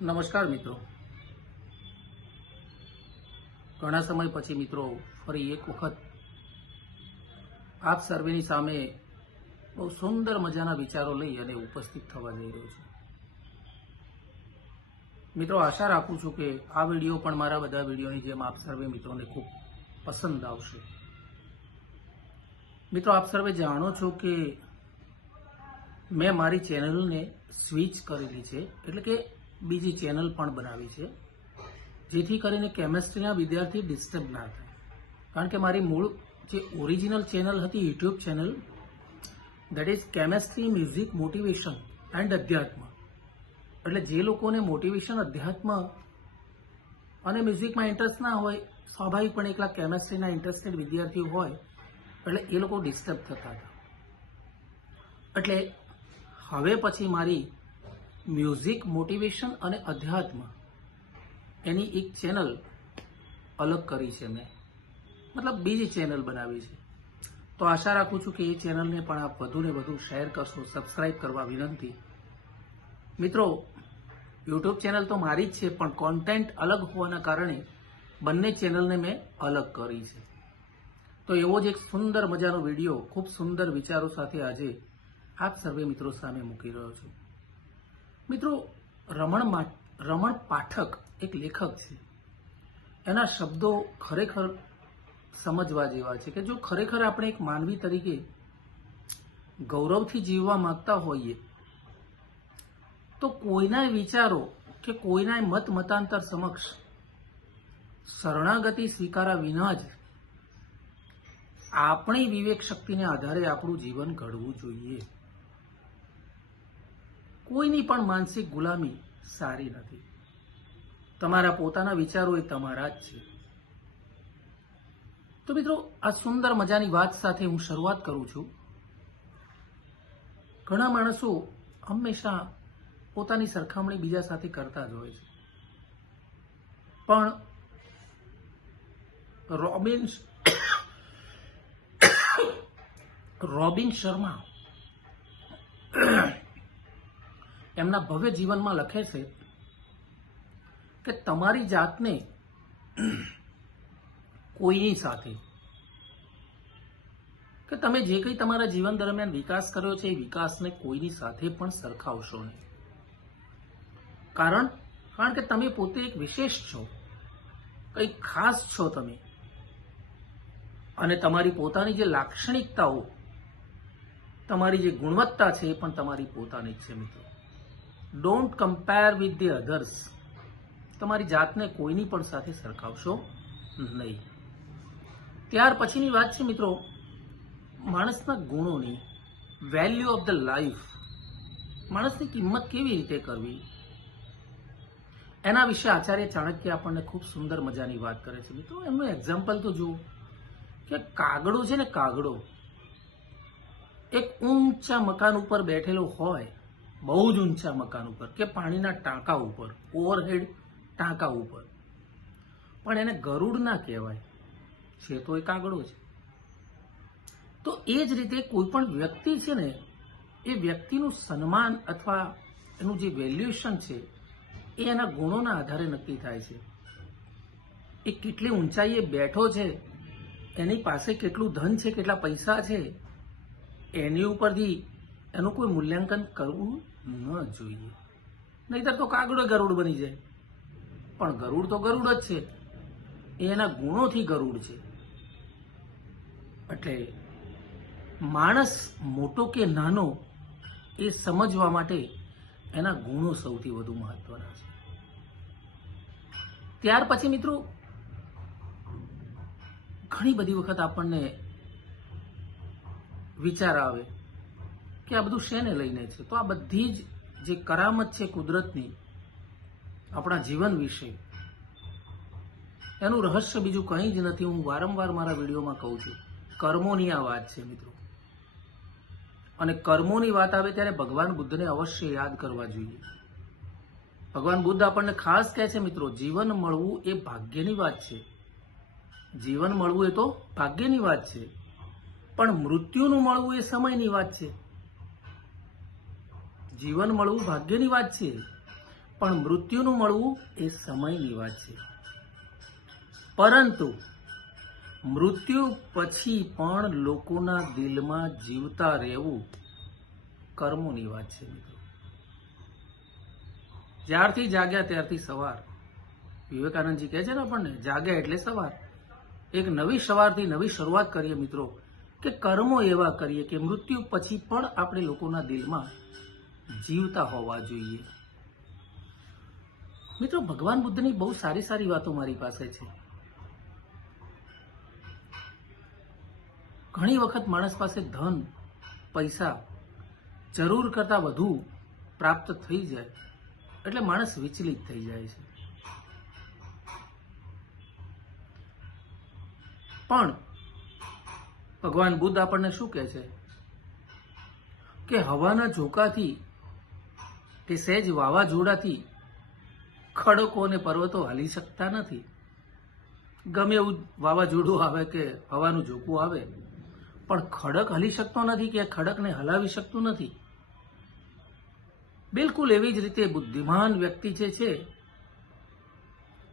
નમસ્કાર મિત્રો, ઘણા સમય પછી મિત્રો ફરી એક વખત આપ સર્વેની સામે બહુ સુંદર મજાના વિચારો લઈ અને ઉપસ્થિત થવા જઈ રહ્યો છું। મિત્રો, આશા રાખું છું કે આ વિડીયો પણ મારા બધા વિડીયોની જેમ આપ સર્વે મિત્રોને ખૂબ પસંદ આવશે। મિત્રો, આપ સર્વે જાણો છો કે મેં મારી ચેનલને સ્વિચ કરેલી છે, એટલે કે બીજી ચેનલ પણ બનાવી છે, જેથી કરીને કેમેસ્ટ્રીના વિદ્યાર્થી ડિસ્ટર્બ ના થાય। કારણ કે મારી મૂળ જે ઓરિજિનલ ચેનલ હતી YouTube channel, that is chemistry music motivation and અધ્યાત્મ, એટલે જે લોકોને મોટિવેશન, અધ્યાત્મ અને મ્યુઝિકમાં ઇન્ટરેસ્ટ ના હોય, સ્વાભાવિકપણે એકલા કેમેસ્ટ્રીના ઇન્ટરેસ્ટેડ વિદ્યાર્થીઓ હોય, એટલે એ લોકો ડિસ્ટર્બ થતા હતા। એટલે હવે પછી મારી મ્યુઝિક મોટિવેશન અને અધ્યાત્મ એની એક ચેનલ અલગ કરી છે મેં, મતલબ બીજી ચેનલ બનાવી છે। તો આશા રાખું છું કે એ ચેનલને પણ આપ વધુને વધુ શેર કરશો, સબસ્ક્રાઇબ કરવા વિનંતી। મિત્રો, યુટ્યુબ ચેનલ તો મારી જ છે, પણ કોન્ટેન્ટ અલગ હોવાના કારણે બંને ચેનલને મેં અલગ કરી છે। તો એવો જ એક સુંદર મજાનો વિડીયો ખૂબ સુંદર વિચારો સાથે આજે આપ સર્વે મિત્રો સામે મૂકી રહ્યો છું। મિત્રો, રમણ પાઠક એક લેખક છે, એના શબ્દો ખરેખર સમજવા જેવા છે કે જો ખરેખર આપણે એક માનવી તરીકે ગૌરવથી જીવવા માંગતા હોઈએ તો કોઈના વિચારો કે કોઈના મત મતાંતર સમક્ષ શરણાગતિ સ્વીકાર્યા વિના જ આપણી વિવેક શક્તિને આધારે આપણું જીવન ઘડવું જોઈએ। કોઈની પણ માનસિક ગુલામી સારી નથી। તમારા પોતાના વિચારો એ તમારા જ છે। તો મિત્રો, આ સુંદર મજાની વાત સાથે હું શરૂઆત કરું છું। ઘણા માણસો હંમેશા પોતાની સરખામણી બીજા સાથે કરતા જ હોય છે, પણ રોબિન શર્મા એમના ભવ્ય જીવનમાં લખે છે કે તમારી જાતને કોઈની સાથે, કે તમે જે કંઈ તમારા જીવન દરમિયાન વિકાસ કર્યો છે એ વિકાસને કોઈની સાથે પણ સરખાવશો નહીં। કારણ કે તમે પોતે એક વિશેષ છો, કંઈક ખાસ છો તમે, અને તમારી પોતાની જે લાક્ષણિકતાઓ, તમારી જે ગુણવત્તા છે એ પણ તમારી પોતાની જ છે। મિત્રો, don't compare with the others, તમારી જાતને કોઈની પણ સાથે સરખાવશો નહીં। ત્યાર પછીની વાત છે મિત્રો, માણસના ગુણોની, વેલ્યુ ઓફ ધ લાઈફ, માણસની કિંમત કેવી રીતે કરવી, એના વિશે આચાર્ય ચાણક્ય આપણને ખૂબ સુંદર મજાની વાત કરે છે। મિત્રો, એમનું એક્ઝામ્પલ તો જુઓ કે કાગડો છે ને, કાગડો એક ઊંચા મકાન ઉપર બેઠેલો હોય, બહુ જ ઊંચા મકાન ઉપર કે પાણીના ટાંકા ઉપર, ઓવરહેડ ટાંકા ઉપર, પણ એને ગરુડ ના કહેવાય, છે તો એ કાગડો છે। તો એ જ રીતે કોઈ પણ વ્યક્તિ છે ને, એ વ્યક્તિનું સન્માન અથવા એનું જે વેલ્યુએશન છે એ એના ગુણોના આધારે નક્કી થાય છે। એ કેટલી ઊંચાઈએ બેઠો છે, એની પાસે કેટલું ધન છે, કેટલા પૈસા છે, એની ઉપરથી એનું કોઈ મૂલ્યાંકન કરવું ન જોઈએ, નહીતર તો કાગડો ગરુડ બની જાય। પણ ગરુડ તો ગરુડ જ છે, એ એના ગુણોથી ગરુડ છે। એટલે માણસ મોટો કે નાનો એ સમજવા માટે એના ગુણો સૌથી વધુ મહત્વના છે। ત્યાર પછી મિત્રો, ઘણી બધી વખત આપણને વિચાર આવે કે આ બધું શેને લઈને છે, તો આ બધી જ જે કરામત છે કુદરતની આપણા જીવન વિશે, એનું રહસ્ય બીજું કંઈ જ નથી। હું વારંવાર મારા વિડીયોમાં કહું છું, કર્મોની આ વાત છે મિત્રો, અને કર્મોની વાત આવે ત્યારે ભગવાન બુદ્ધને અવશ્ય યાદ કરવા જોઈએ। ભગવાન બુદ્ધ આપણને ખાસ કહે છે મિત્રો, જીવન મળવું એ ભાગ્યની વાત છે, જીવન મળવું એ તો ભાગ્યની વાત છે, પણ મૃત્યુનું મળવું એ સમયની વાત છે। જીવન મળવું ભાગ્યની વાત છે, પણ મૃત્યુનું મળવું એ સમયની વાત છે. પરંતુ મૃત્યુ પછી પણ લોકોના દિલમાં જીવતા રહેવું કર્મોની વાત છે મિત્રો. જ્યારથી જાગ્યા ત્યારથી સવાર. વિવેકાનંદજી કહે છે ને આપણને, જાગ્યા એટલે સવાર. એક નવી સવારથી નવી શરૂઆત કરીએ મિત્રો, કે કર્મો એવા કરીએ કે મૃત્યુ પછી પણ આપણે લોકોના દિલમાં જીવતા હોવા જોઈએ. મિત્રો, ભગવાન બુદ્ધની બહુ સારી સારી વાતો મારી પાસે છે. ઘણી વખત માણસ પાસે ધન, પૈસા જરૂર કરતા વધુ પ્રાપ્ત થઈ જાય એટલે માણસ વિચલિત થઈ જાય છે. પણ ભગવાન બુદ્ધ આપણને શું કહે છે કે હવાના ઝોકાથી કે સહેજ વાવાઝોડાથી ખડકો અને પર્વતો હલી શકતા નથી. ગમે એવું વાવાઝોડું આવે કે હવાનું ઝોકું આવે, પણ ખડક હલી શકતો નથી કે ખડકને હલાવી શકતું નથી. બિલકુલ એવી જ રીતે બુદ્ધિમાન વ્યક્તિ જે છે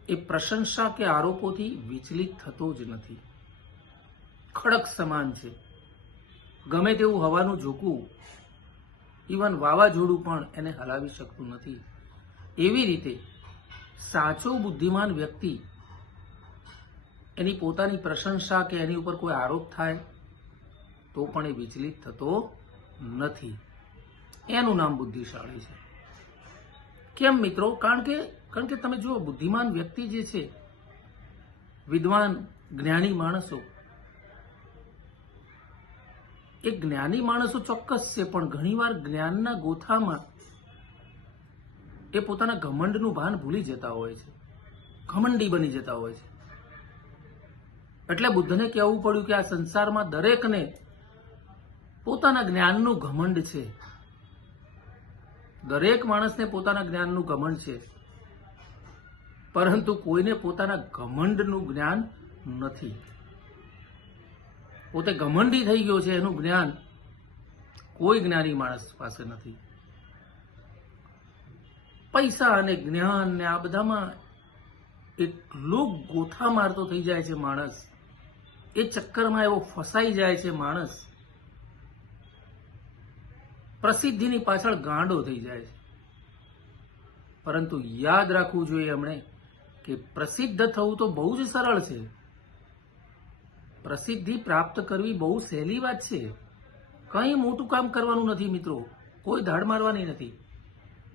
એ પ્રશંસા કે આરોપોથી વિચલિત થતો જ નથી. ખડક સમાન છે. ગમે તેવું હવાનું ઝોકું, ઇવન વાવાઝોડું પણ એને હલાવી શકતું નથી. એવી રીતે સાચો બુદ્ધિમાન વ્યક્તિ એની પોતાની પ્રશંસા કે એની ઉપર કોઈ આરોપ થાય તો પણ એ વિચલિત થતો નથી. એનું નામ બુદ્ધિશાળી છે. કેમ મિત્રો? કારણ કે તમે જુઓ, બુદ્ધિમાન વ્યક્તિ જે છે, વિદ્વાન જ્ઞાની માણસો, એ જ્ઞાની માણસો ચોક્કસ છે, પણ ઘણીવાર જ્ઞાનના ગોથામાં એ પોતાના ઘમંડનું ભાન ભૂલી જતા હોય છે, ઘમંડી બની જતા હોય છે. એટલે બુદ્ધને કહેવું પડ્યું કે આ સંસારમાં દરેકને પોતાના જ્ઞાનનું ઘમંડ છે. દરેક માણસને પોતાના જ્ઞાનનું ઘમંડ છે, પરંતુ કોઈને પોતાના ઘમંડનું જ્ઞાન નથી. પોતે ઘમંડી થઈ ગયો છે, એનું જ્ઞાન કોઈ જ્ઞાની માણસ પાસે નથી. પૈસા અને જ્ઞાન ને આ બધામાં એટલો ગોથા મારતો થઈ જાય છે માણસ, એ ચક્કરમાં એવો ફસાઈ જાય છે માણસ, પ્રસિદ્ધિની પાછળ ગાંડો થઈ જાય છે. પરંતુ યાદ રાખવું જોઈએ એમણે કે પ્રસિદ્ધ થવું તો બહુ જ સરળ છે. પ્રસિદ્ધિ પ્રાપ્ત કરવી બહુ સહેલી વાત છે. કંઈ મોટું કામ કરવાનું નથી મિત્રો, કોઈ ધાડ મારવાની નથી.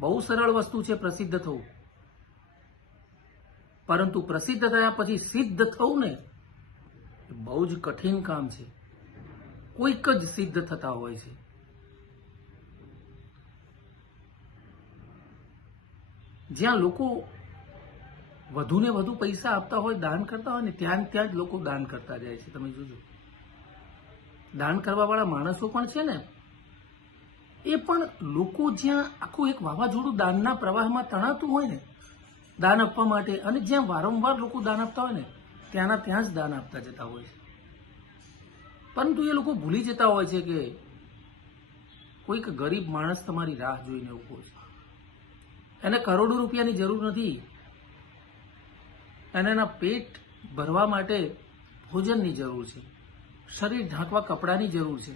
બહુ સરળ વસ્તુ છે પ્રસિદ્ધ થવું. પરંતુ પ્રસિદ્ધ થયા પછી સિદ્ધ થવું ને, એ બહુ જ કઠિન કામ છે. કોઈક જ સિદ્ધ થતા હોય છે. જ્યાં લોકો વધુને વધુ પૈસા આપતા હોય, દાન કરતા હોય ને, ત્યાં જ લોકો દાન કરતા જાય છે. તમે જોજો, દાન કરવા વાળા માણસો પણ છે ને, એ પણ લોકો જ્યાં આખું એક વાવાઝોડું દાનના પ્રવાહમાં તણાતું હોય ને દાન આપવા માટે, અને જ્યાં વારંવાર લોકો દાન આપતા હોય ને, ત્યાંના ત્યાં જ દાન આપતા જતા હોય છે. પરંતુ એ લોકો ભૂલી જતા હોય છે કે કોઈક ગરીબ માણસ તમારી રાહ જોઈને ઉભો છે. એને કરોડો રૂપિયાની જરૂર નથી, એને એના પેટ ભરવા માટે ભોજનની જરૂર છે, શરીર ઢાંકવા કપડાની જરૂર છે.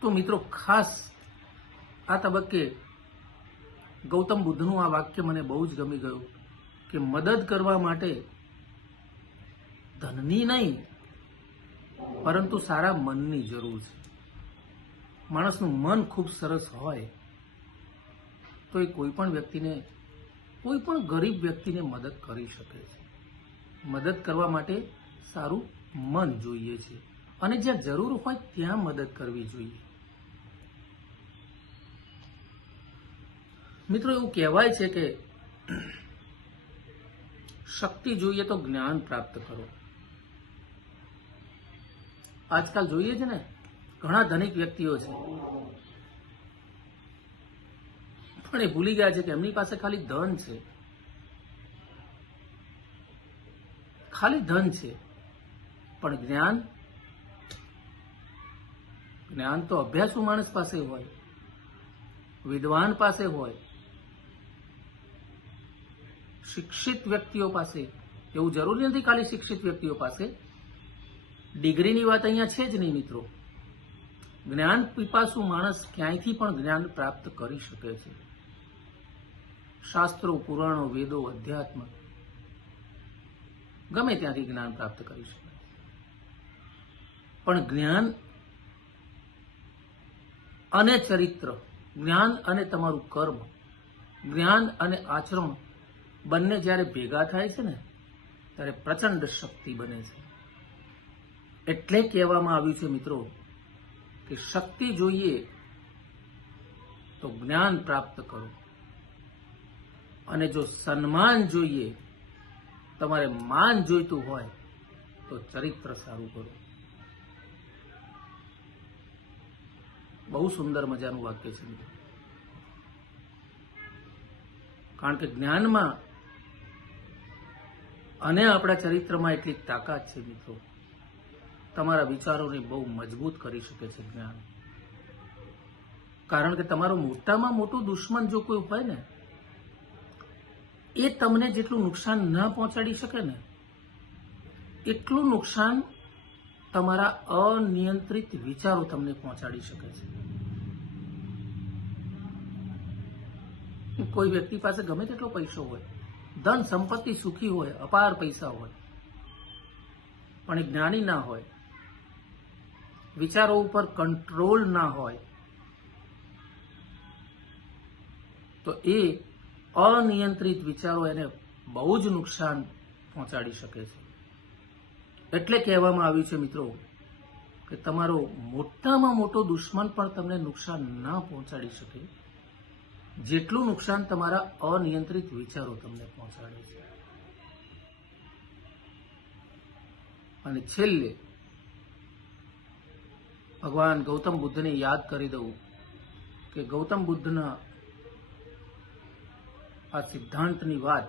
તો મિત્રો, ખાસ આ તબક્કે ગૌતમ બુદ્ધનું આ વાક્ય મને બહુ જ ગમી ગયું કે મદદ કરવા માટે ધનની નહીં, પરંતુ સારા મનની જરૂર છે. માણસનું મન ખૂબ સરસ હોય તો એ કોઈ પણ વ્યક્તિને, કોઈ પણ ગરીબ વ્યક્તિને મદદ કરી શકે છે. મદદ કરવા માટે સારું મન જોઈએ છે, અને જ્યાં જરૂર હોય ત્યાં મદદ કરવી જોઈએ. મિત્રો, એવું કહેવાય છે કે શક્તિ જોઈએ તો જ્ઞાન પ્રાપ્ત કરો. આજકાલ જોઈએ છે ને, ઘણા ધનિક વ્યક્તિઓ છે, પણ એ ભૂલી ગયા છે કે એમની પાસે ખાલી ધન છે, ખાલી ધન છે, પણ જ્ઞાન તો અભ્યાસુ માણસ પાસે હોય. વિદ્વાન પાસે હોય, શિક્ષિત વ્યક્તિઓ પાસે, એવું જરૂરી નથી ખાલી શિક્ષિત વ્યક્તિઓ પાસે. ડિગ્રીની વાત અહીંયા છે જ નહીં મિત્રો. જ્ઞાન પીપાસુ માણસ ક્યાંયથી પણ જ્ઞાન પ્રાપ્ત કરી શકે છે. શાસ્ત્રો, પુરાણો, વેદો, અધ્યાત્મ ગમે ત્યાંથી જ્ઞાન પ્રાપ્ત કરી શકાય. પણ જ્ઞાન અને ચરિત્ર, જ્ઞાન અને તમારું કર્મ, જ્ઞાન અને આચરણ બંને જ્યારે ભેગા થાય છે ને ત્યારે પ્રચંડ શક્તિ બને છે. એટલે કહેવામાં આવ્યું છે મિત્રો કે શક્તિ જોઈએ તો જ્ઞાન પ્રાપ્ત કરો, અને જો સન્માન જોઈએ, તમારે માન જોઈતું હોય તો ચરિત્ર સારું કરો. બહુ સુંદર મજાનું વાક્ય છે મિત્રો. કારણ કે જ્ઞાનમાં અને આપણા ચરિત્રમાં એટલી તાકાત છે મિત્રો. તમારા વિચારોને બહુ મજબૂત કરી શકે છે જ્ઞાન. કારણ કે તમારો મોટામાં મોટું દુશ્મન જો કોઈ હોય ને, એ તમને જેટલું નુકસાન ના પહોંચાડી શકે ને, એટલું નુકસાન તમારા અનિયંત્રિત વિચારો તમને પહોંચાડી શકે છે. કોઈ વ્યક્તિ પાસે ગમે તેટલો પૈસો હોય, ધન સંપત્તિ, સુખી હોય, અપાર પૈસા હોય, પણ એ જ્ઞાની ના હોય, વિચારો ઉપર કંટ્રોલ ના હોય, તો એ અનિયંત્રિત વિચારો એને બહુ જ નુકસાન પહોંચાડી શકે છે. એટલે કહેવામાં આવ્યું છે મિત્રો કે તમારો મોટામાં મોટો દુશ્મન પણ તમને નુકસાન ના પહોંચાડી શકે જેટલું નુકસાન તમારા અનિયંત્રિત વિચારો તમને પહોંચાડે છે. અને છેલ્લે ભગવાન ગૌતમ બુદ્ધને યાદ કરી દઉં કે ગૌતમ બુદ્ધના આ સિદ્ધાંતની વાત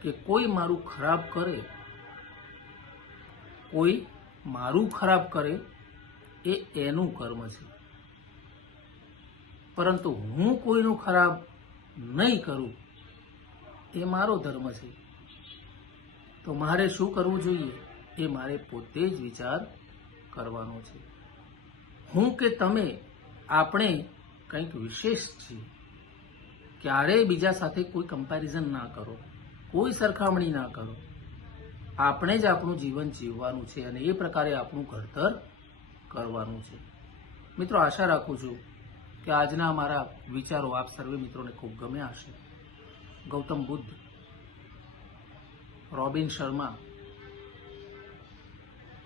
કે કોઈ મારું ખરાબ કરે, કોઈ મારું ખરાબ કરે એ એનું કર્મ છે, પરંતુ હું કોઈનું ખરાબ નહીં કરું એ મારો ધર્મ છે. તો મારે શું કરવું જોઈએ એ મારે પોતે જ વિચાર કરવાનો છે. હું કે તમે, આપણે કંઈક વિશેષ છીએ. ક્યારેય બીજા સાથે કોઈ કમ્પેરિઝન ના કરો, કોઈ સરખામણી ના કરો. આપણે જ આપણું જીવન જીવવાનું છે અને એ પ્રકારે આપણું ઘડતર કરવાનું છે. મિત્રો, આશા રાખું છું કે આજના મારા વિચારો આપ સર્વે મિત્રોને ખૂબ ગમ્યા હશે. ગૌતમ બુદ્ધ, રોબિન શર્મા,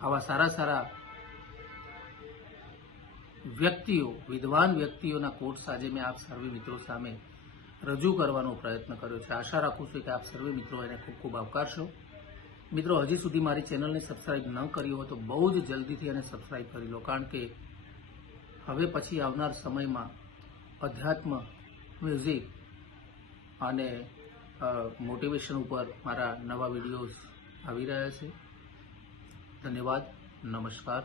આવા સારા સારા વ્યક્તિઓ, વિદ્વાન વ્યક્તિઓના કોર્સ આજે મેં આપ સર્વે મિત્રો સામે રજૂ કરવાનો પ્રયત્ન કર્યો છે. આશા રાખું છું કે આપ સર્વે મિત્રો એને ખૂબ ખૂબ આવકારશો. મિત્રો, હજી સુધી મારી ચેનલને સબસ્ક્રાઇબ ન કરી હોય તો બહુ જ જલ્દીથી એને સબસ્ક્રાઇબ કરી લો, કારણ કે હવે પછી આવનાર સમયમાં અધ્યાત્મ, મ્યુઝિક અને મોટિવેશન ઉપર મારા નવા વિડીયોઝ આવી રહ્યા છે. ધન્યવાદ. નમસ્કાર.